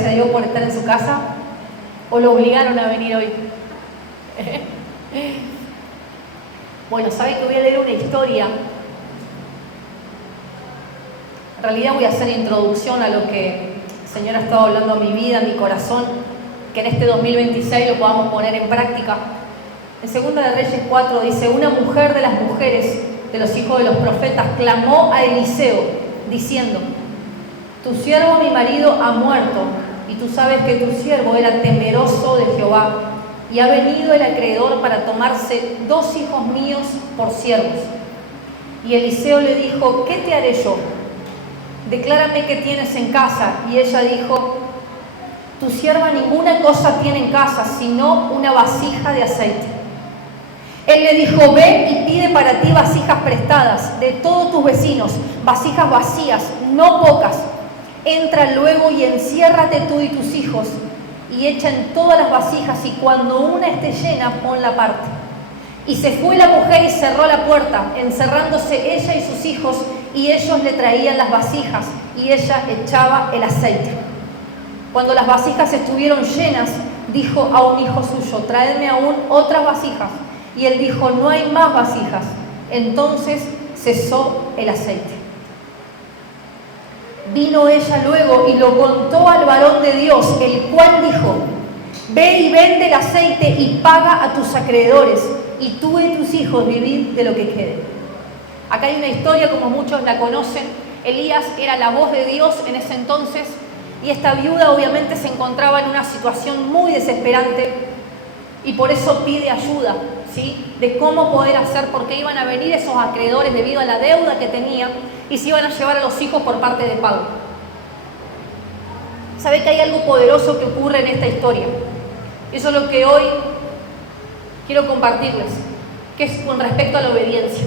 gracias a Dios por estar en su casa, o lo obligaron a venir hoy. Bueno, ¿sabe que voy a leer una historia? En realidad voy a hacer introducción a lo que el Señor ha estado hablando a mi vida, a mi corazón, que en este 2026 lo podamos poner en práctica. En 2 de Reyes 4 dice: una mujer de las mujeres de los hijos de los profetas clamó a Eliseo, diciendo: tu siervo mi marido ha muerto, y tú sabes que tu siervo era temeroso de Jehová, y ha venido el acreedor para tomarse 2 hijos míos por siervos. Y Eliseo le dijo: ¿qué te haré yo? Declárame qué tienes en casa. Y ella dijo: tu sierva ninguna cosa tiene en casa, sino una vasija de aceite. Él le dijo: ve y pide para ti vasijas prestadas de todos tus vecinos, vasijas vacías, no pocas. Entra luego y enciérrate tú y tus hijos, y echa en todas las vasijas, y cuando una esté llena, ponla aparte. Y se fue la mujer y cerró la puerta, encerrándose ella y sus hijos, y ellos le traían las vasijas, y ella echaba el aceite. Cuando las vasijas estuvieron llenas, dijo a un hijo suyo: traedme aún otras vasijas. Y él dijo: no hay más vasijas. Entonces cesó el aceite. Vino ella luego y lo contó al varón de Dios, el cual dijo: ve y vende el aceite y paga a tus acreedores, y tú y tus hijos vivid de lo que quede. Acá hay una historia, como muchos la conocen. Elías era la voz de Dios en ese entonces, y esta viuda obviamente se encontraba en una situación muy desesperante, y por eso pide ayuda, ¿sí? De cómo poder hacer, porque iban a venir esos acreedores debido a la deuda que tenían, y se iban a llevar a los hijos por parte de pago. ¿Sabe que hay algo poderoso que ocurre en esta historia? Eso es lo que hoy quiero compartirles, que es con respecto a la obediencia.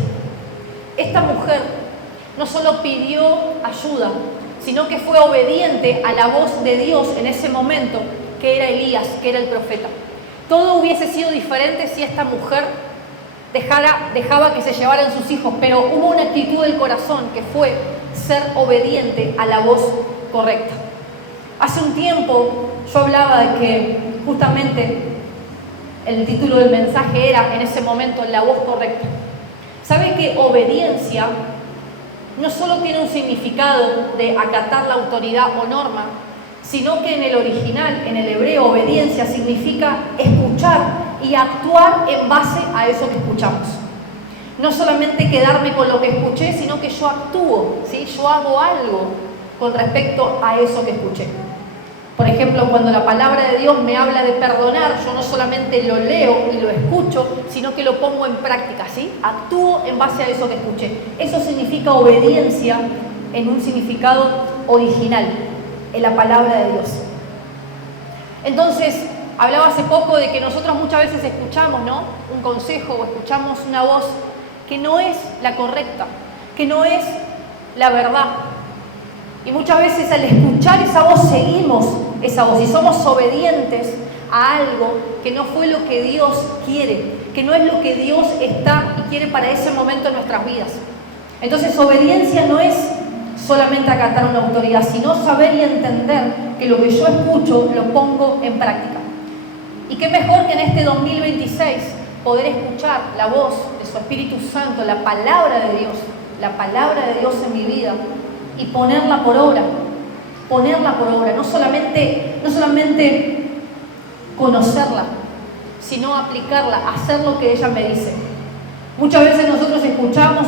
Esta mujer no solo pidió ayuda, sino que fue obediente a la voz de Dios en ese momento, que era Elías, que era el profeta. Todo hubiese sido diferente si esta mujer dejaba que se llevaran sus hijos, pero hubo una actitud del corazón que fue ser obediente a la voz correcta. Hace un tiempo yo hablaba de que justamente el título del mensaje era en ese momento la voz correcta. ¿Sabe que obediencia no solo tiene un significado de acatar la autoridad o norma, sino que en el original, en el hebreo, obediencia significa escuchar y actuar en base a eso que escuchamos? No solamente quedarme con lo que escuché, sino que yo actúo, ¿sí? Yo hago algo con respecto a eso que escuché. Por ejemplo, cuando la palabra de Dios me habla de perdonar, yo no solamente lo leo y lo escucho, sino que lo pongo en práctica, ¿sí? Actúo en base a eso que escuché. Eso significa obediencia en un significado original, en la palabra de Dios. Entonces, hablaba hace poco de que nosotros muchas veces escuchamos, ¿no?, un consejo o escuchamos una voz que no es la correcta, que no es la verdad. Y muchas veces al escuchar esa voz seguimos esa voz y somos obedientes a algo que no fue lo que Dios quiere, que no es lo que Dios está y quiere para ese momento en nuestras vidas. Entonces, obediencia no es solamente acatar una autoridad, sino saber y entender que lo que yo escucho lo pongo en práctica. Y qué mejor que en este 2026 poder escuchar la voz de su Espíritu Santo, la palabra de Dios en mi vida, y ponerla por obra, no solamente conocerla, sino aplicarla, hacer lo que ella me dice. Muchas veces nosotros escuchamos,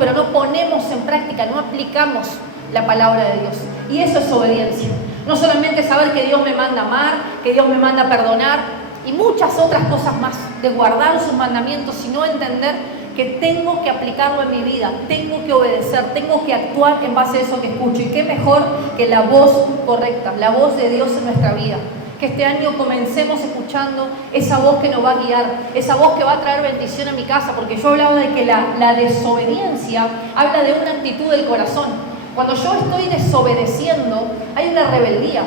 pero no ponemos en práctica, no aplicamos la palabra de Dios. Y eso es obediencia. No solamente saber que Dios me manda amar, que Dios me manda perdonar y muchas otras cosas más, de guardar sus mandamientos, sino entender que tengo que aplicarlo en mi vida, tengo que obedecer, tengo que actuar en base a eso que escucho. Y qué mejor que la voz correcta, la voz de Dios en nuestra vida. Que este año comencemos escuchando esa voz que nos va a guiar, esa voz que va a traer bendición a mi casa, porque yo hablaba de que la desobediencia habla de una actitud del corazón. Cuando yo estoy desobedeciendo, hay una rebeldía.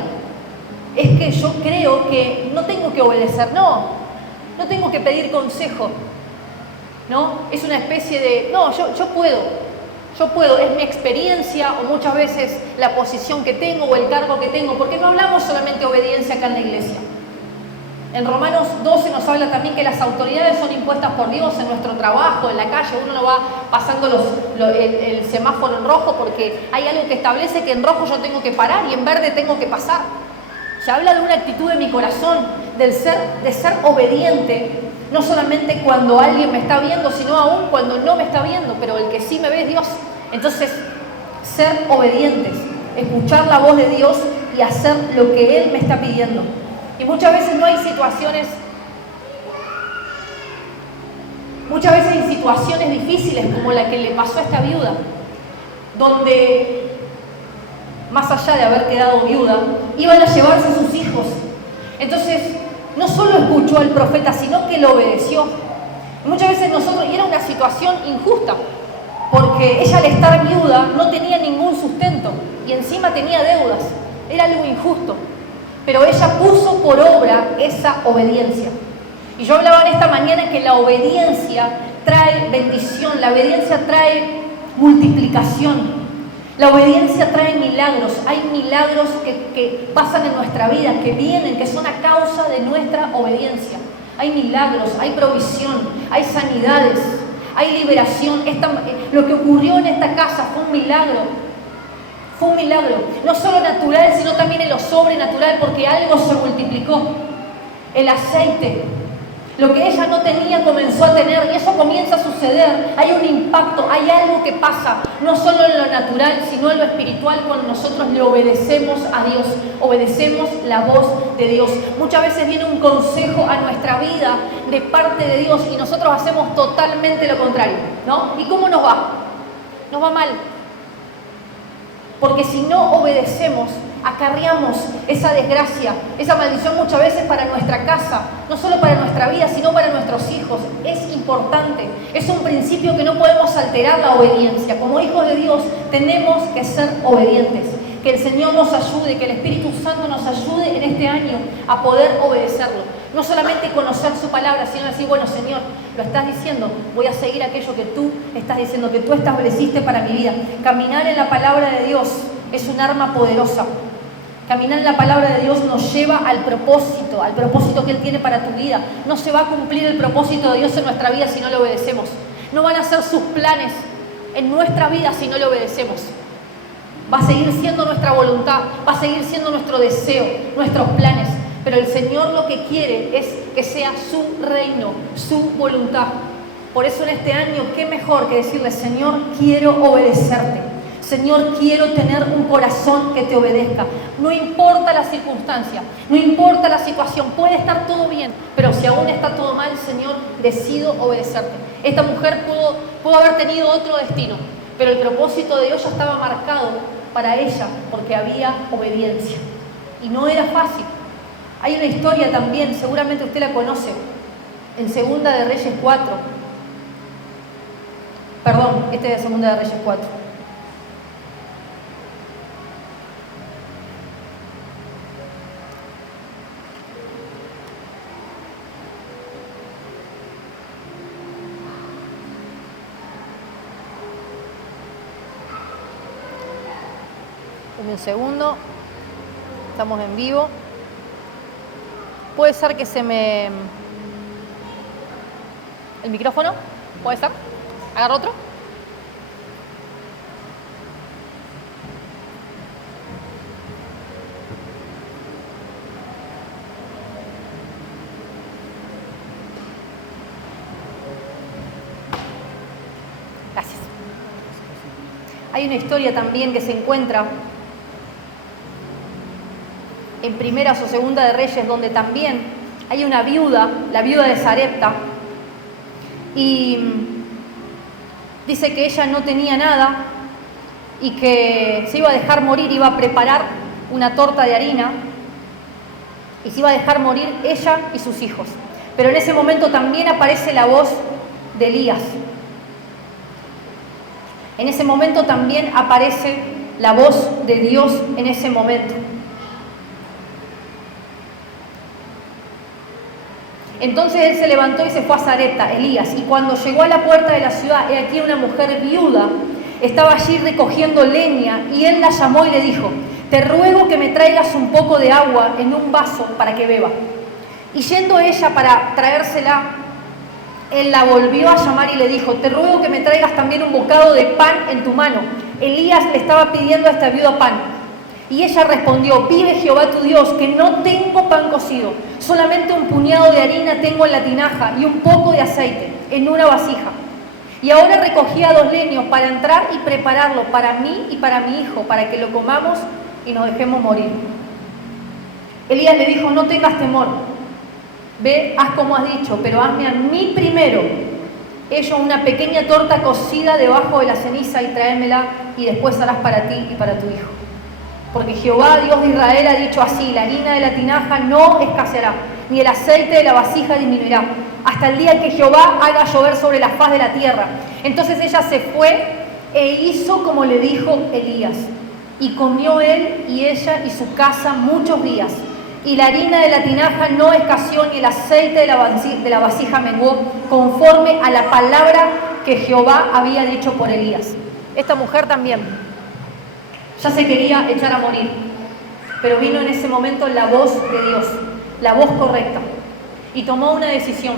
Es que yo creo que no tengo que obedecer, no tengo que pedir consejo, ¿no? Es una especie de, no, yo puedo. Yo puedo, es mi experiencia o muchas veces la posición que tengo o el cargo que tengo, porque no hablamos solamente de obediencia acá en la iglesia. En Romanos 12 nos habla también que las autoridades son impuestas por Dios en nuestro trabajo, en la calle. Uno no va pasando el semáforo en rojo porque hay algo que establece que en rojo yo tengo que parar y en verde tengo que pasar. Se habla de una actitud de mi corazón, de ser obediente, no solamente cuando alguien me está viendo, sino aún cuando no me está viendo, pero el que sí me ve es Dios. Entonces, ser obedientes, escuchar la voz de Dios y hacer lo que Él me está pidiendo. Y muchas veces hay situaciones difíciles como la que le pasó a esta viuda, donde, más allá de haber quedado viuda, iban a llevarse a sus hijos. Entonces, no solo escuchó al profeta, sino que lo obedeció. Y muchas veces y era una situación injusta, porque ella al estar viuda no tenía ningún sustento y encima tenía deudas. Era algo injusto. Pero ella puso por obra esa obediencia. Y yo hablaba en esta mañana que la obediencia trae bendición, la obediencia trae multiplicación, la obediencia trae milagros. Hay milagros que pasan en nuestra vida, que vienen, que son a causa de nuestra obediencia. Hay milagros, hay provisión, hay sanidades, hay liberación. Lo que ocurrió en esta casa fue un milagro. Fue un milagro, no solo natural, sino también en lo sobrenatural, porque algo se multiplicó. El aceite, lo que ella no tenía, comenzó a tener, y eso comienza a suceder. Hay un impacto, hay algo que pasa, no solo en lo natural, sino en lo espiritual, cuando nosotros le obedecemos a Dios, obedecemos la voz de Dios. Muchas veces viene un consejo a nuestra vida de parte de Dios y nosotros hacemos totalmente lo contrario, ¿no? ¿Y cómo nos va? Nos va mal. Porque si no obedecemos, acarreamos esa desgracia, esa maldición muchas veces para nuestra casa, no solo para nuestra vida, sino para nuestros hijos. Es importante, es un principio que no podemos alterar la obediencia. Como hijos de Dios tenemos que ser obedientes. Que el Señor nos ayude, que el Espíritu Santo nos ayude en este año a poder obedecerlo. No solamente conocer su palabra, sino decir, bueno, Señor, lo estás diciendo, voy a seguir aquello que tú estás diciendo, que tú estableciste para mi vida. Caminar en la palabra de Dios es un arma poderosa. Caminar en la palabra de Dios nos lleva al propósito que Él tiene para tu vida. No se va a cumplir el propósito de Dios en nuestra vida si no lo obedecemos. No van a ser sus planes en nuestra vida si no lo obedecemos. Va a seguir siendo nuestra voluntad, va a seguir siendo nuestro deseo, nuestros planes. Pero el Señor lo que quiere es que sea su reino, su voluntad. Por eso en este año, qué mejor que decirle, Señor, quiero obedecerte. Señor, quiero tener un corazón que te obedezca. No importa la circunstancia, no importa la situación, puede estar todo bien, pero si aún está todo mal, Señor, decido obedecerte. Esta mujer pudo haber tenido otro destino, pero el propósito de Dios ya estaba marcado para ella, porque había obediencia. Y no era fácil. Hay una historia también, seguramente usted la conoce, en Segunda de Reyes 4. Perdón, este es de Segunda de Reyes 4. Un segundo, estamos en vivo. Puede ser que ¿El micrófono? ¿Puede ser? ¿Agarro otro? Gracias. Hay una historia también que se encuentra en Primeras o Segunda de Reyes, donde también hay una viuda, la viuda de Sarepta, y dice que ella no tenía nada y que se iba a dejar morir, iba a preparar una torta de harina y se iba a dejar morir ella y sus hijos. Pero en ese momento también aparece la voz de Elías. En ese momento también aparece la voz de Dios en ese momento. Entonces él se levantó y se fue a Sarepta, Elías, y cuando llegó a la puerta de la ciudad, he aquí una mujer viuda estaba allí recogiendo leña y él la llamó y le dijo: te ruego que me traigas un poco de agua en un vaso para que beba. Y yendo ella para traérsela, él la volvió a llamar y le dijo: te ruego que me traigas también un bocado de pan en tu mano. Elías le estaba pidiendo a esta viuda pan. Y ella respondió: vive Jehová tu Dios, que no tengo pan cocido, solamente un puñado de harina tengo en la tinaja y un poco de aceite en una vasija. Y ahora recogía 2 leños para entrar y prepararlo para mí y para mi hijo, para que lo comamos y nos dejemos morir. Elías le dijo: no tengas temor, ve, haz como has dicho, pero hazme a mí primero ello una pequeña torta cocida debajo de la ceniza y tráemela, y después harás para ti y para tu hijo. Porque Jehová, Dios de Israel, ha dicho así: la harina de la tinaja no escaseará, ni el aceite de la vasija disminuirá, hasta el día que Jehová haga llover sobre la faz de la tierra. Entonces ella se fue e hizo como le dijo Elías. Y comió él y ella y su casa muchos días. Y la harina de la tinaja no escaseó, ni el aceite de la vasija menguó, conforme a la palabra que Jehová había dicho por Elías. Esta mujer también ya se quería echar a morir, pero vino en ese momento la voz de Dios, la voz correcta, y tomó una decisión,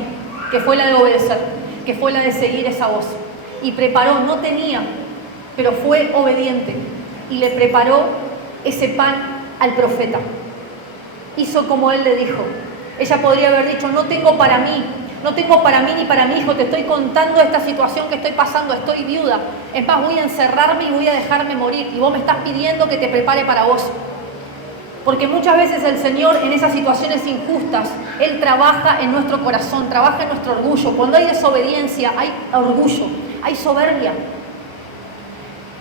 que fue la de obedecer, que fue la de seguir esa voz. Y preparó, no tenía, pero fue obediente, y le preparó ese pan al profeta. Hizo como él le dijo. Ella podría haber dicho: no tengo para mí, no tengo para mí ni para mi hijo, te estoy contando esta situación que estoy pasando, estoy viuda, es más, voy a encerrarme y voy a dejarme morir, y vos me estás pidiendo que te prepare para vos. Porque muchas veces el Señor, en esas situaciones injustas, Él trabaja en nuestro corazón, trabaja en nuestro orgullo. Cuando hay desobediencia, hay orgullo, hay soberbia.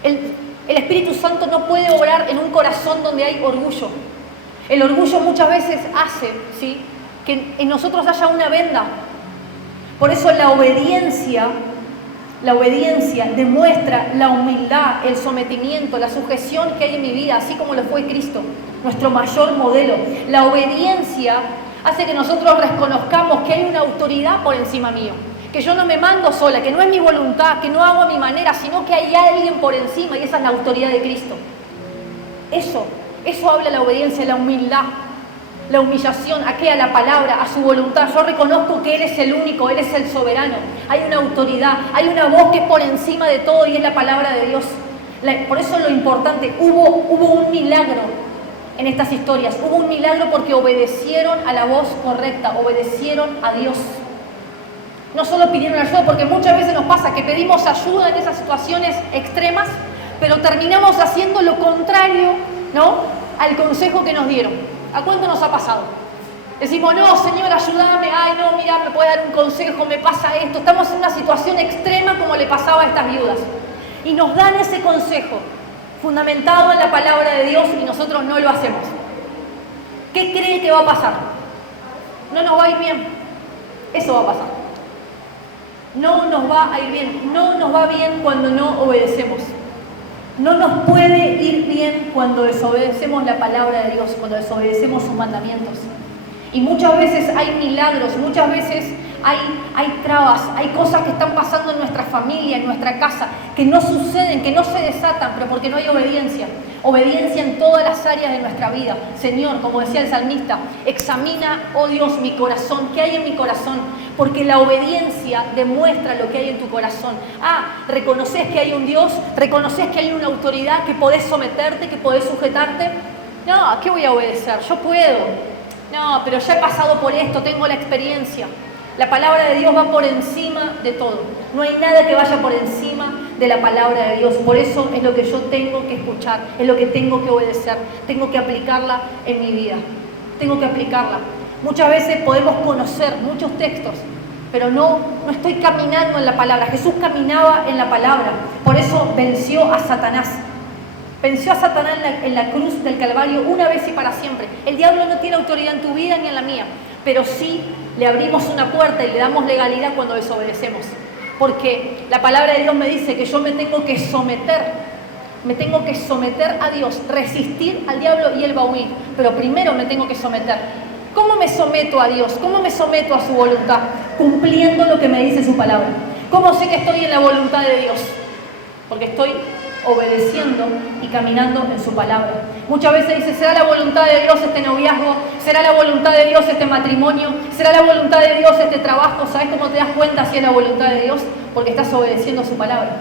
El Espíritu Santo no puede obrar en un corazón donde hay orgullo. El orgullo muchas veces hace, ¿sí?, que en nosotros haya una venda. Por eso la obediencia demuestra la humildad, el sometimiento, la sujeción que hay en mi vida, así como lo fue Cristo, nuestro mayor modelo. La obediencia hace que nosotros reconozcamos que hay una autoridad por encima mío, que yo no me mando sola, que no es mi voluntad, que no hago a mi manera, sino que hay alguien por encima, y esa es la autoridad de Cristo. Eso habla la obediencia, la humildad, la humillación. ¿A qué? A la palabra, a su voluntad. Yo reconozco que Él es el único, Él es el soberano. Hay una autoridad, hay una voz que es por encima de todo, y es la palabra de Dios. Por eso lo importante, hubo un milagro en estas historias. Hubo un milagro porque obedecieron a la voz correcta, obedecieron a Dios. No solo pidieron ayuda, porque muchas veces nos pasa que pedimos ayuda en esas situaciones extremas, pero terminamos haciendo lo contrario, ¿no?, al consejo que nos dieron. ¿A cuánto nos ha pasado? Decimos: no, Señor, ayúdame, ay, no, mira, me puede dar un consejo, me pasa esto. Estamos en una situación extrema como le pasaba a estas viudas. Y nos dan ese consejo, fundamentado en la palabra de Dios, y nosotros no lo hacemos. ¿Qué cree que va a pasar? No nos va a ir bien. Eso va a pasar. No nos va a ir bien. No nos va bien cuando no obedecemos. No nos puede ir bien cuando desobedecemos la palabra de Dios, cuando desobedecemos sus mandamientos. Y muchas veces hay milagros, muchas veces hay trabas, hay cosas que están pasando en nuestra familia, en nuestra casa, que no suceden, que no se desatan, pero porque no hay obediencia. Obediencia en todas las áreas de nuestra vida. Señor, como decía el salmista, examina, oh Dios, mi corazón. ¿Qué hay en mi corazón? Porque la obediencia demuestra lo que hay en tu corazón. ¿Reconoces que hay un Dios? ¿Reconoces que hay una autoridad, que podés someterte, que podés sujetarte? No, ¿a qué voy a obedecer? Yo puedo. No, pero ya he pasado por esto, tengo la experiencia. La palabra de Dios va por encima de todo. No hay nada que vaya por encima de la palabra de Dios. Por eso es lo que yo tengo que escuchar, es lo que tengo que obedecer. Tengo que aplicarla en mi vida. Tengo que aplicarla. Muchas veces podemos conocer muchos textos, pero no estoy caminando en la palabra. Jesús caminaba en la palabra. Por eso venció a Satanás. Venció a Satanás en la cruz del Calvario una vez y para siempre. El diablo no tiene autoridad en tu vida ni en la mía, pero sí le abrimos una puerta y le damos legalidad cuando desobedecemos. Porque la palabra de Dios me dice que yo me tengo que someter a Dios, resistir al diablo y él va a huir. Pero primero me tengo que someter. ¿Cómo me someto a Dios? ¿Cómo me someto a su voluntad? Cumpliendo lo que me dice su palabra. ¿Cómo sé que estoy en la voluntad de Dios? porque estoy obedeciendo y caminando en su palabra. Muchas veces dice, ¿será la voluntad de Dios este noviazgo? ¿Será la voluntad de Dios este matrimonio? ¿Será la voluntad de Dios este trabajo? ¿Sabes cómo te das cuenta si es la voluntad de Dios? Porque estás obedeciendo su palabra.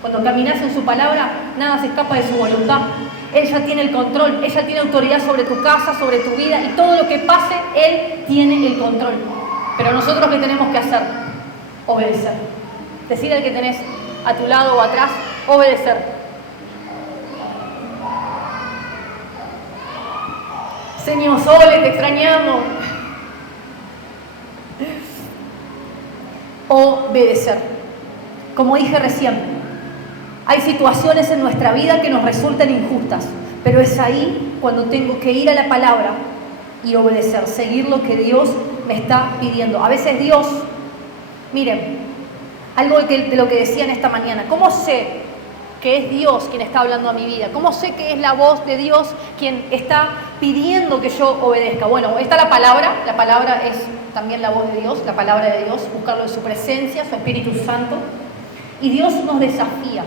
Cuando caminas en su palabra, nada se escapa de su voluntad. Él ya tiene el control, Él ya tiene autoridad sobre tu casa, sobre tu vida, y todo lo que pase, Él tiene el control. Pero nosotros, ¿qué tenemos que hacer? Obedecer. Decir al que tenés a tu lado o atrás, obedecer. Señor Sole, te extrañamos. Obedecer. Como dije recién, hay situaciones en nuestra vida que nos resultan injustas, pero es ahí cuando tengo que ir a la palabra y obedecer, seguir lo que Dios me está pidiendo. A veces Dios, miren, algo de lo que decían esta mañana, ¿cómo sé que es Dios quien está hablando a mi vida? ¿Cómo sé que es la voz de Dios quien está pidiendo que yo obedezca? Bueno, está la palabra es también la voz de Dios, la palabra de Dios, buscarlo en su presencia, su Espíritu Santo, y Dios nos desafía.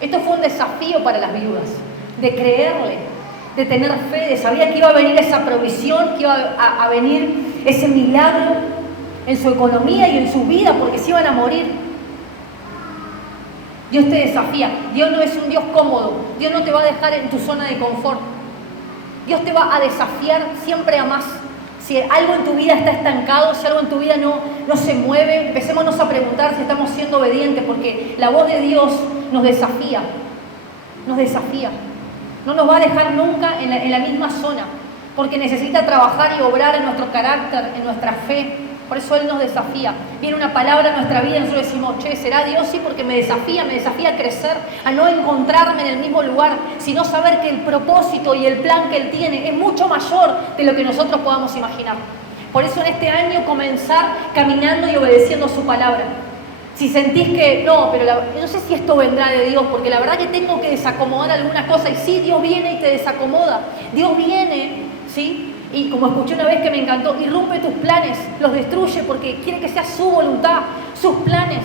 Esto fue un desafío para las viudas, de creerle, de tener fe, de saber que iba a venir esa provisión, que iba a venir ese milagro en su economía y en su vida, porque se iban a morir. Dios te desafía. Dios no es un Dios cómodo. Dios no te va a dejar en tu zona de confort. Dios te va a desafiar siempre a más. Si algo en tu vida está estancado, si algo en tu vida no se mueve, empecémonos a preguntar si estamos siendo obedientes, porque la voz de Dios nos desafía. Nos desafía. No nos va a dejar nunca en la misma zona, porque necesita trabajar y obrar en nuestro carácter, en nuestra fe. Por eso Él nos desafía. Viene una palabra a nuestra vida y nosotros decimos, che, ¿será Dios? Sí, porque me desafía a crecer, a no encontrarme en el mismo lugar, sino saber que el propósito y el plan que Él tiene es mucho mayor de lo que nosotros podamos imaginar. Por eso en este año comenzar caminando y obedeciendo su palabra. Si sentís que no, pero no sé si esto vendrá de Dios, porque la verdad que tengo que desacomodar algunas cosas, y sí, Dios viene y te desacomoda. Dios viene, ¿sí? Y como escuché una vez que me encantó, irrumpe tus planes, los destruye porque quiere que sea su voluntad, sus planes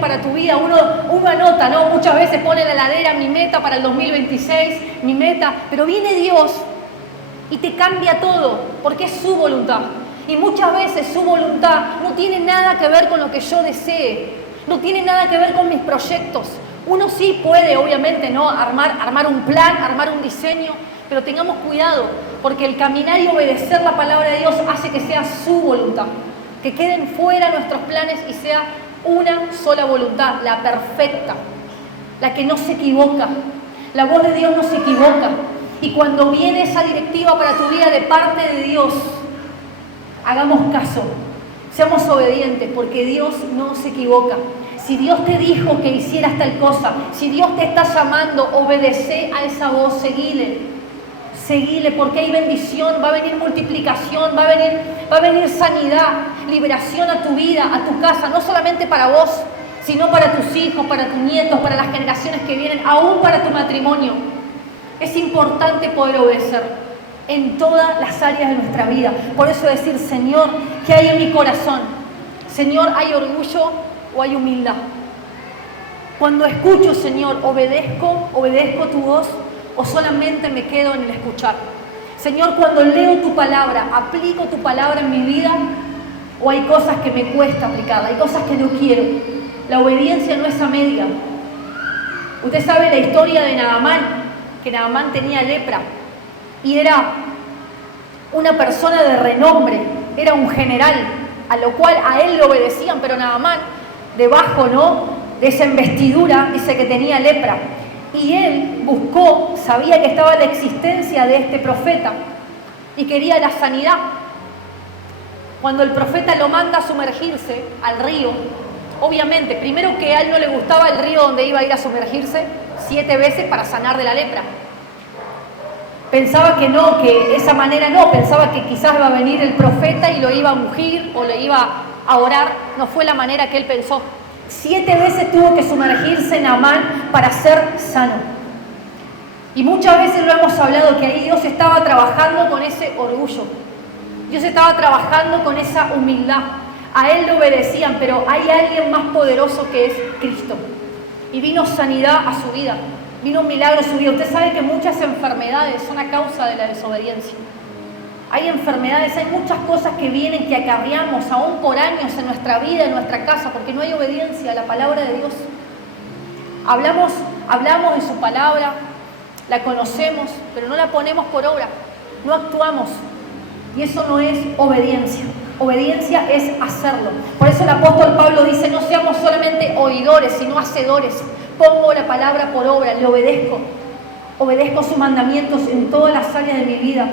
para tu vida. Uno anota, ¿no? Muchas veces pone en la heladera mi meta para el 2026, mi meta, pero viene Dios y te cambia todo porque es su voluntad. Y muchas veces su voluntad no tiene nada que ver con lo que yo desee, no tiene nada que ver con mis proyectos. Uno sí puede, obviamente, ¿no? armar un plan, armar un diseño, pero tengamos cuidado, porque el caminar y obedecer la palabra de Dios hace que sea su voluntad, que queden fuera nuestros planes y sea una sola voluntad, la perfecta, la que no se equivoca. La voz de Dios no se equivoca. Y cuando viene esa directiva para tu vida de parte de Dios, hagamos caso, seamos obedientes, porque Dios no se equivoca. Si Dios te dijo que hicieras tal cosa, si Dios te está llamando, obedece a esa voz, seguile, porque hay bendición, va a venir multiplicación, va a venir sanidad, liberación a tu vida, a tu casa, no solamente para vos, sino para tus hijos, para tus nietos, para las generaciones que vienen, aún para tu matrimonio. Es importante poder obedecer en todas las áreas de nuestra vida. Por eso decir, Señor, ¿qué hay en mi corazón? Señor, ¿hay orgullo o hay humildad? Cuando escucho, Señor, obedezco tu voz, o solamente me quedo en el escuchar. Señor, cuando leo tu palabra, aplico tu palabra en mi vida, o hay cosas que me cuesta aplicarla, hay cosas que no quiero. La obediencia no es a media. Usted sabe la historia de Naamán, que Naamán tenía lepra y era una persona de renombre, era un general, a lo cual a él le obedecían, pero Naamán, debajo, ¿no?, de esa investidura, dice que tenía lepra. Y él buscó, sabía que estaba la existencia de este profeta y quería la sanidad. Cuando el profeta lo manda a sumergirse al río, obviamente, primero que a él no le gustaba el río donde iba a ir a sumergirse 7 veces para sanar de la lepra. Pensaba que no, que esa manera no, pensaba que quizás iba a venir el profeta y lo iba a ungir o le iba a orar. No fue la manera que él pensó. 7 veces tuvo que sumergirse Naamán para ser sano. Y muchas veces lo hemos hablado, que ahí Dios estaba trabajando con ese orgullo. Dios estaba trabajando con esa humildad. A Él le obedecían, pero hay alguien más poderoso que es Cristo. Y vino sanidad a su vida, vino un milagro a su vida. Usted sabe que muchas enfermedades son a causa de la desobediencia. Hay enfermedades, hay muchas cosas que vienen, que acarreamos aún por años en nuestra vida, en nuestra casa, porque no hay obediencia a la palabra de Dios. Hablamos de su palabra, la conocemos, pero no la ponemos por obra, no actuamos. Y eso no es obediencia. Obediencia es hacerlo. Por eso el apóstol Pablo dice, no seamos solamente oidores, sino hacedores. Pongo la palabra por obra, le obedezco. Obedezco sus mandamientos en todas las áreas de mi vida.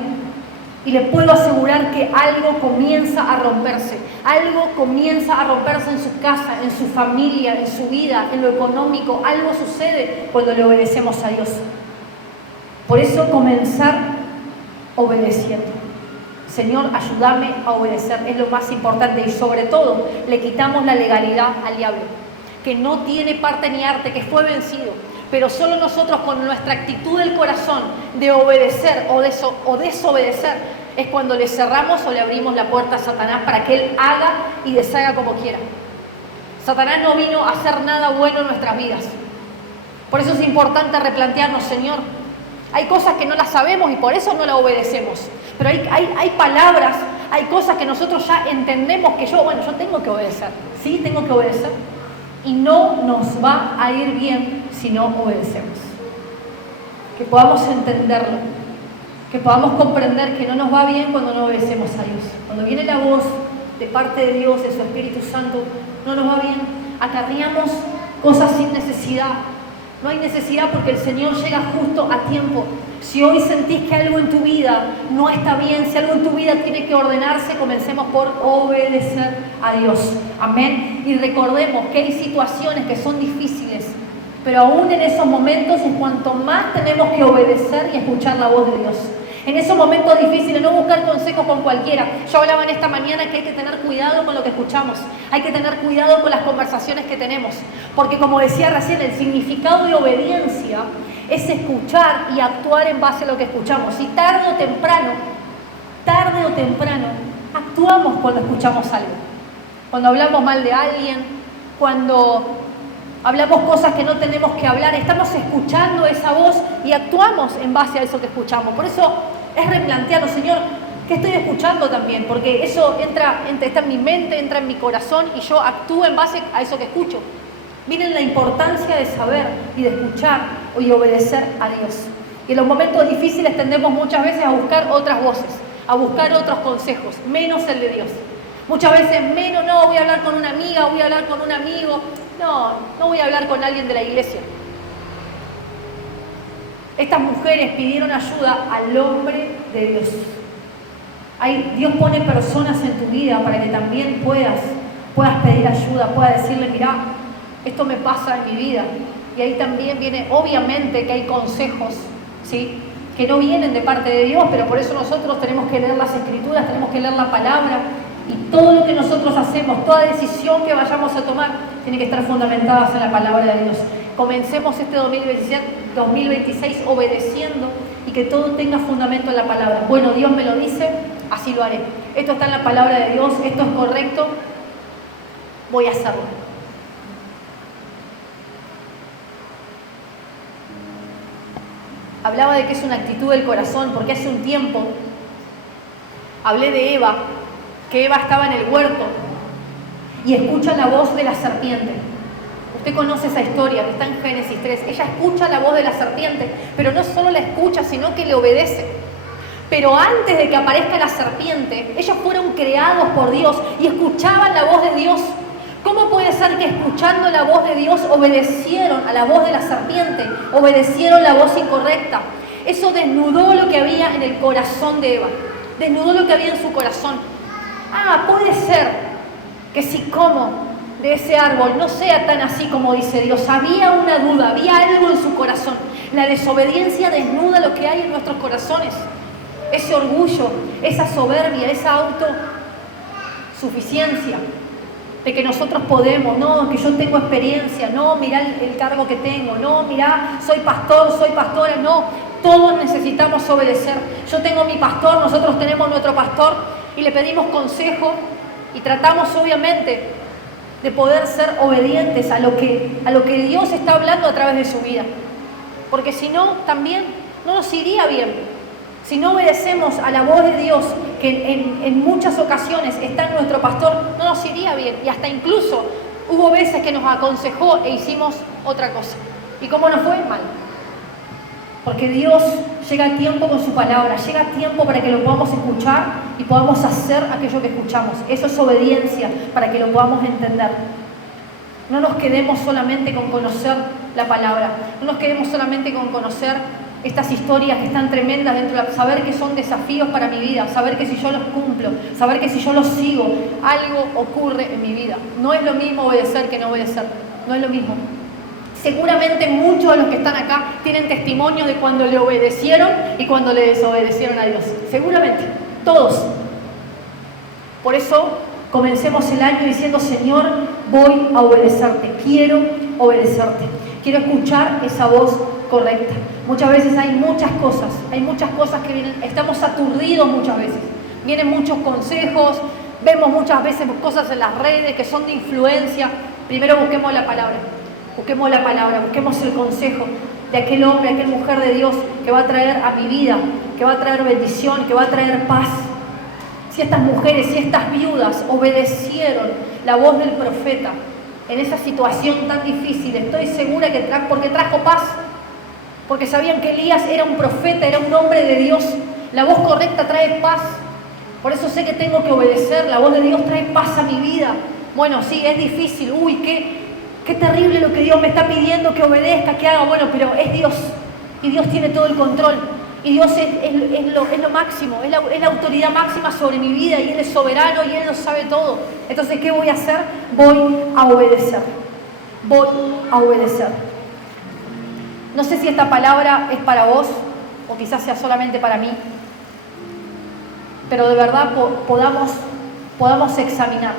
Y le puedo asegurar que algo comienza a romperse. Algo comienza a romperse en su casa, en su familia, en su vida, en lo económico. Algo sucede cuando le obedecemos a Dios. Por eso comenzar obedeciendo. Señor, ayúdame a obedecer, es lo más importante. Y sobre todo, le quitamos la legalidad al diablo, que no tiene parte ni arte, que fue vencido. Pero solo nosotros, con nuestra actitud del corazón de obedecer o desobedecer, es cuando le cerramos o le abrimos la puerta a Satanás para que él haga y deshaga como quiera. Satanás no vino a hacer nada bueno en nuestras vidas. Por eso es importante replantearnos, Señor, hay cosas que no las sabemos y por eso no las obedecemos. Pero hay palabras, hay cosas que nosotros ya entendemos que yo tengo que obedecer. Sí, tengo que obedecer. Y no nos va a ir bien si no obedecemos. Que podamos entenderlo. Que podamos comprender que no nos va bien cuando no obedecemos a Dios. Cuando viene la voz de parte de Dios, de su Espíritu Santo, no nos va bien. Acarreamos cosas sin necesidad. No hay necesidad porque el Señor llega justo a tiempo. Si hoy sentís que algo en tu vida no está bien, si algo en tu vida tiene que ordenarse, comencemos por obedecer a Dios. Amén. Y recordemos que hay situaciones que son difíciles, pero aún en esos momentos es cuanto más tenemos que obedecer y escuchar la voz de Dios. En esos momentos difíciles, no buscar consejos con cualquiera. Yo hablaba en esta mañana que hay que tener cuidado con lo que escuchamos. Hay que tener cuidado con las conversaciones que tenemos. Porque como decía recién, el significado de obediencia es escuchar y actuar en base a lo que escuchamos. Y tarde o temprano, actuamos cuando escuchamos algo. Cuando hablamos mal de alguien, cuando hablamos cosas que no tenemos que hablar, estamos escuchando esa voz y actuamos en base a eso que escuchamos. Por eso es replantearlo, Señor, ¿qué estoy escuchando también? Porque eso está en mi mente, entra en mi corazón y yo actúo en base a eso que escucho. Miren la importancia de saber y de escuchar y obedecer a Dios. Y en los momentos difíciles tendemos muchas veces a buscar otras voces, a buscar otros consejos, menos el de Dios. Muchas veces menos, no, voy a hablar con una amiga, voy a hablar con un amigo. No voy a hablar con alguien de la iglesia. Estas mujeres pidieron ayuda al hombre de Dios. Dios pone personas en tu vida para que también puedas pedir ayuda, puedas decirle, mirá, esto me pasa en mi vida. Y ahí también viene, obviamente que hay consejos, ¿sí?, que no vienen de parte de Dios, pero por eso nosotros tenemos que leer las Escrituras, tenemos que leer la palabra. Y todo lo que nosotros hacemos, toda decisión que vayamos a tomar, tiene que estar fundamentada en la palabra de Dios. Comencemos este 2026 obedeciendo y que todo tenga fundamento en la palabra. Bueno, Dios me lo dice, así lo haré. Esto está en la palabra de Dios, esto es correcto, voy a hacerlo. Hablaba de que es una actitud del corazón, porque hace un tiempo hablé de Eva, que Eva estaba en el huerto y escucha la voz de la serpiente. Usted conoce esa historia que está en Génesis 3. Ella escucha la voz de la serpiente, pero no solo la escucha, sino que le obedece. Pero antes de que aparezca la serpiente, ellos fueron creados por Dios y escuchaban la voz de Dios. ¿Cómo puede ser que escuchando la voz de Dios obedecieron a la voz de la serpiente? Obedecieron la voz incorrecta. Eso desnudó lo que había en el corazón de Eva. Desnudó lo que había en su corazón. Puede ser que si como de ese árbol no sea tan así como dice Dios. Había una duda, había algo en su corazón. La desobediencia desnuda lo que hay en nuestros corazones. Ese orgullo, esa soberbia, esa autosuficiencia de que nosotros podemos, no, que yo tengo experiencia, no, mirá el cargo que tengo, no, mirá, soy pastor, soy pastora, no. Todos necesitamos obedecer. Yo tengo mi pastor, nosotros tenemos nuestro pastor y le pedimos consejo Y tratamos obviamente de poder ser obedientes a lo que Dios está hablando a través de su vida. Porque si no, también no nos iría bien. Si no obedecemos a la voz de Dios, que en muchas ocasiones está en nuestro pastor, no nos iría bien. Y hasta incluso hubo veces que nos aconsejó e hicimos otra cosa. ¿Y cómo nos fue? Mal. Porque Dios llega a tiempo con su palabra, llega a tiempo para que lo podamos escuchar y podamos hacer aquello que escuchamos. Eso es obediencia, para que lo podamos entender. No nos quedemos solamente con conocer la palabra, no nos quedemos solamente con conocer estas historias que están tremendas dentro de saber que son desafíos para mi vida, saber que si yo los cumplo, saber que si yo los sigo, algo ocurre en mi vida. No es lo mismo obedecer que no obedecer, no es lo mismo. Seguramente muchos de los que están acá tienen testimonios de cuando le obedecieron y cuando le desobedecieron a Dios. Seguramente, todos. Por eso comencemos el año diciendo: Señor, voy a obedecerte, quiero obedecerte, quiero escuchar esa voz correcta. Muchas veces hay muchas cosas que vienen, estamos aturdidos muchas veces. Vienen muchos consejos, vemos muchas veces cosas en las redes que son de influencia. Primero busquemos la palabra. Busquemos el consejo de aquel hombre, aquella mujer de Dios que va a traer a mi vida, que va a traer bendición, que va a traer paz. Si estas mujeres, si estas viudas obedecieron la voz del profeta en esa situación tan difícil, estoy segura que porque trajo paz, porque sabían que Elías era un profeta, era un hombre de Dios. La voz correcta trae paz. Por eso sé que tengo que obedecer. La voz de Dios trae paz a mi vida. Bueno, sí, es difícil. Qué terrible lo que Dios me está pidiendo que obedezca, que haga. Bueno, pero es Dios. Y Dios tiene todo el control. Y Dios es lo máximo. Es la autoridad máxima sobre mi vida. Y Él es soberano y Él lo sabe todo. Entonces, ¿qué voy a hacer? Voy a obedecer. No sé si esta palabra es para vos o quizás sea solamente para mí. Pero de verdad podamos examinar.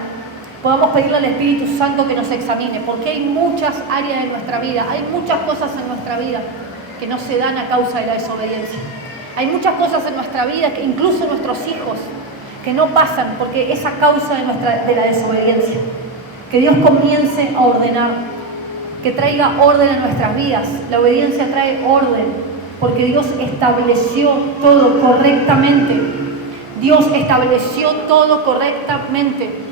Podamos pedirle al Espíritu Santo que nos examine, porque hay muchas áreas de nuestra vida, hay muchas cosas en nuestra vida que no se dan a causa de la desobediencia. Hay muchas cosas en nuestra vida, que incluso nuestros hijos, que no pasan porque es a causa de la desobediencia. Que Dios comience a ordenar, que traiga orden en nuestras vidas. La obediencia trae orden, porque Dios estableció todo correctamente. Dios estableció todo correctamente.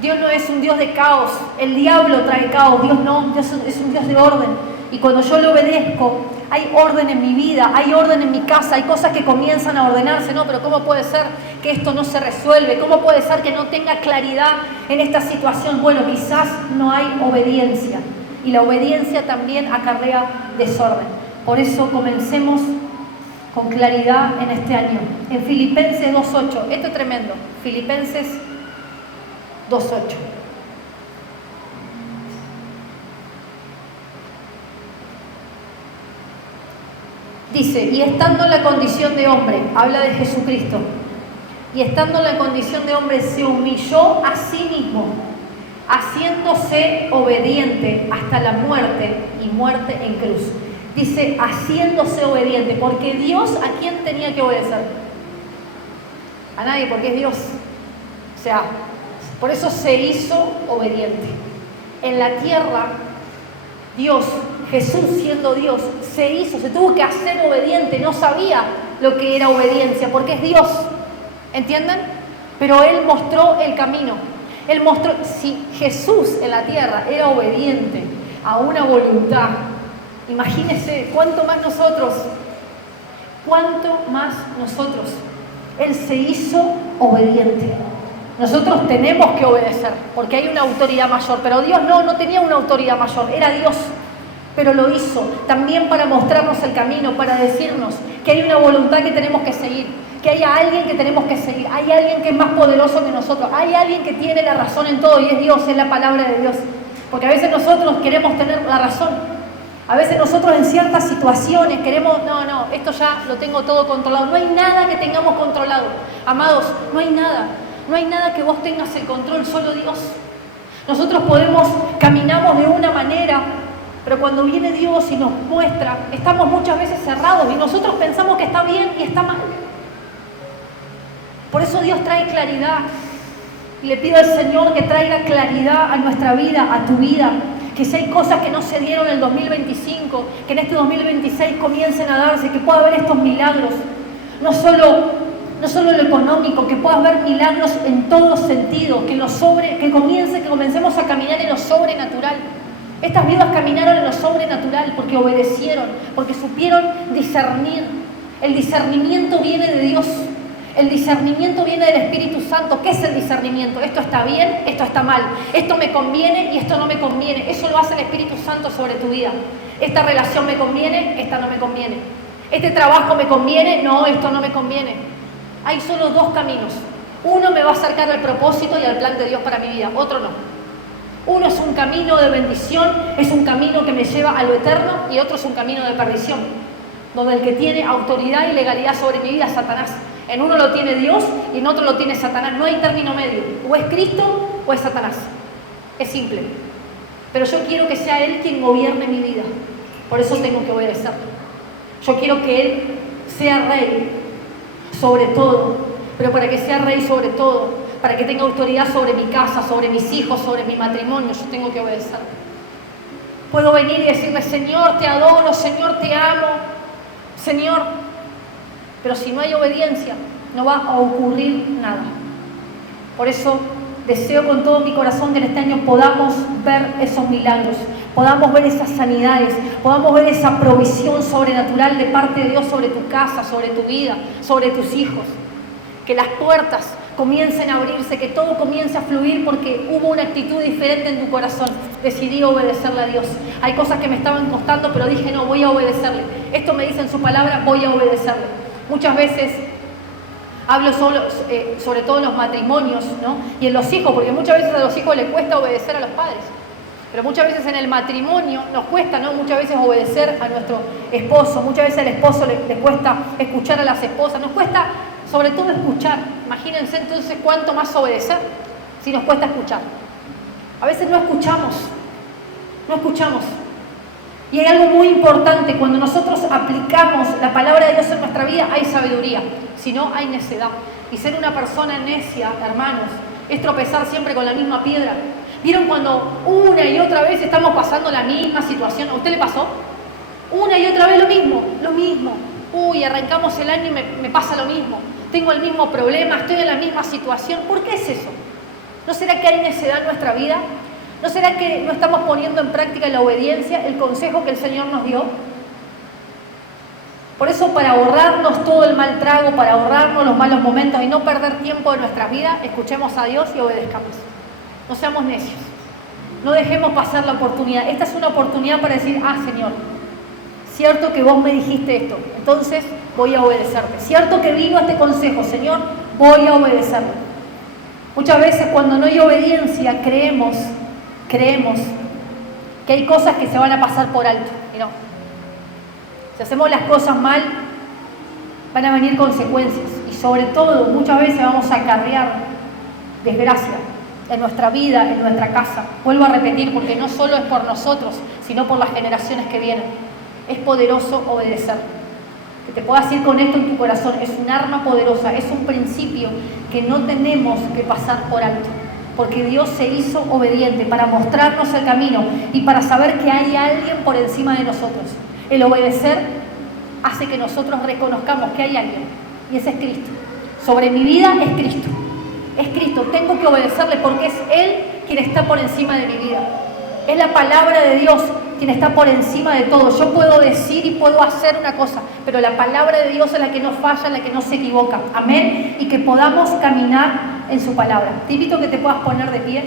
Dios no es un Dios de caos, el diablo trae caos, Dios no, Dios es un Dios de orden. Y cuando yo le obedezco, hay orden en mi vida, hay orden en mi casa, hay cosas que comienzan a ordenarse. No, pero ¿cómo puede ser que esto no se resuelve? ¿Cómo puede ser que no tenga claridad en esta situación? Bueno, quizás no hay obediencia. Y la obediencia también acarrea desorden. Por eso comencemos con claridad en este año. En Filipenses 2:8, esto es tremendo, Filipenses 2:8. Dice: y estando en la condición de hombre, habla de Jesucristo, y estando en la condición de hombre se humilló a sí mismo, haciéndose obediente hasta la muerte y muerte en cruz. Dice haciéndose obediente, porque Dios, ¿a quién tenía que obedecer? A nadie, porque es Dios. O sea, por eso se hizo obediente. En la tierra, Dios, Jesús siendo Dios, se tuvo que hacer obediente. No sabía lo que era obediencia, porque es Dios. ¿Entienden? Pero Él mostró el camino. Él mostró, si Jesús en la tierra era obediente a una voluntad, imagínense cuánto más nosotros. Él se hizo obediente. Nosotros tenemos que obedecer, porque hay una autoridad mayor, pero Dios no tenía una autoridad mayor, era Dios, pero lo hizo también para mostrarnos el camino, para decirnos que hay una voluntad que tenemos que seguir, que hay alguien que tenemos que seguir, hay alguien que es más poderoso que nosotros, hay alguien que tiene la razón en todo y es Dios, es la palabra de Dios, porque a veces nosotros queremos tener la razón, a veces nosotros en ciertas situaciones queremos, no, esto ya lo tengo todo controlado, no hay nada que tengamos controlado, amados, no hay nada que vos tengas el control, solo Dios. Nosotros caminamos de una manera, pero cuando viene Dios y nos muestra, estamos muchas veces cerrados y nosotros pensamos que está bien y está mal. Por eso Dios trae claridad. Y le pido al Señor que traiga claridad a nuestra vida, a tu vida. Que si hay cosas que no se dieron en el 2025, que en este 2026 comiencen a darse, que pueda haber estos milagros. No solo lo económico, que pueda haber milagros en todo sentido, que comencemos a caminar en lo sobrenatural. Estas vidas caminaron en lo sobrenatural porque obedecieron, porque supieron discernir. El discernimiento viene de Dios. El discernimiento viene del Espíritu Santo. ¿Qué es el discernimiento? Esto está bien, esto está mal. Esto me conviene y esto no me conviene. Eso lo hace el Espíritu Santo sobre tu vida. Esta relación me conviene, esta no me conviene. Este trabajo me conviene, no, esto no me conviene. Hay solo dos caminos. Uno me va a acercar al propósito y al plan de Dios para mi vida, otro no. Uno es un camino de bendición, es un camino que me lleva a lo eterno, y otro es un camino de perdición, donde el que tiene autoridad y legalidad sobre mi vida es Satanás. En uno lo tiene Dios y en otro lo tiene Satanás. No hay término medio. O es Cristo o es Satanás. Es simple. Pero yo quiero que sea Él quien gobierne mi vida. Por eso tengo que obedecerlo. Yo quiero que Él sea rey sobre todo. Pero para que sea rey sobre todo, para que tenga autoridad sobre mi casa, sobre mis hijos, sobre mi matrimonio, yo tengo que obedecerlo. Puedo venir y decirle: Señor, te adoro, Señor, te amo, Señor. Pero si no hay obediencia, no va a ocurrir nada. Por eso deseo con todo mi corazón que en este año podamos ver esos milagros, podamos ver esas sanidades, podamos ver esa provisión sobrenatural de parte de Dios sobre tu casa, sobre tu vida, sobre tus hijos. Que las puertas comiencen a abrirse, que todo comience a fluir porque hubo una actitud diferente en tu corazón. Decidí obedecerle a Dios. Hay cosas que me estaban costando, pero dije: no, voy a obedecerle. Esto me dice en su palabra, voy a obedecerle. Muchas veces hablo sobre todo en los matrimonios, ¿no? Y en los hijos, porque muchas veces a los hijos les cuesta obedecer a los padres. Pero muchas veces en el matrimonio nos cuesta, ¿no? Muchas veces obedecer a nuestro esposo. Muchas veces al esposo le cuesta escuchar a las esposas. Nos cuesta sobre todo escuchar. Imagínense entonces cuánto más obedecer si nos cuesta escuchar. A veces no escuchamos. Y hay algo muy importante: cuando nosotros aplicamos la palabra de Dios en nuestra vida, hay sabiduría. Si no, hay necedad. Y ser una persona necia, hermanos, es tropezar siempre con la misma piedra. ¿Vieron cuando una y otra vez estamos pasando la misma situación? ¿A usted le pasó? Una y otra vez lo mismo. Uy, arrancamos el año y me pasa lo mismo. Tengo el mismo problema, estoy en la misma situación. ¿Por qué es eso? ¿No será que hay necedad en nuestra vida? ¿No será que no estamos poniendo en práctica la obediencia, el consejo que el Señor nos dio? Por eso, para ahorrarnos todo el mal trago, para ahorrarnos los malos momentos y no perder tiempo de nuestras vidas, escuchemos a Dios y obedezcamos. No seamos necios. No dejemos pasar la oportunidad. Esta es una oportunidad para decir: Señor, cierto que vos me dijiste esto, entonces voy a obedecerte. Cierto que vino este consejo, Señor, voy a obedecerlo. Muchas veces cuando no hay obediencia creemos que hay cosas que se van a pasar por alto. Y no. Si hacemos las cosas mal, van a venir consecuencias. Y sobre todo, muchas veces vamos a acarrear desgracia en nuestra vida, en nuestra casa. Vuelvo a repetir, porque no solo es por nosotros, sino por las generaciones que vienen. Es poderoso obedecer. Que te puedas ir con esto en tu corazón. Es un arma poderosa, es un principio que no tenemos que pasar por alto. Porque Dios se hizo obediente para mostrarnos el camino y para saber que hay alguien por encima de nosotros. El obedecer hace que nosotros reconozcamos que hay alguien, y ese es Cristo. Sobre mi vida es Cristo. Es Cristo, tengo que obedecerle porque es Él quien está por encima de mi vida. Es la palabra de Dios quien está por encima de todo. Yo puedo decir y puedo hacer una cosa, pero la palabra de Dios es la que no falla, la que no se equivoca. Amén. Y que podamos caminar en su palabra. Te invito a que te puedas poner de pie.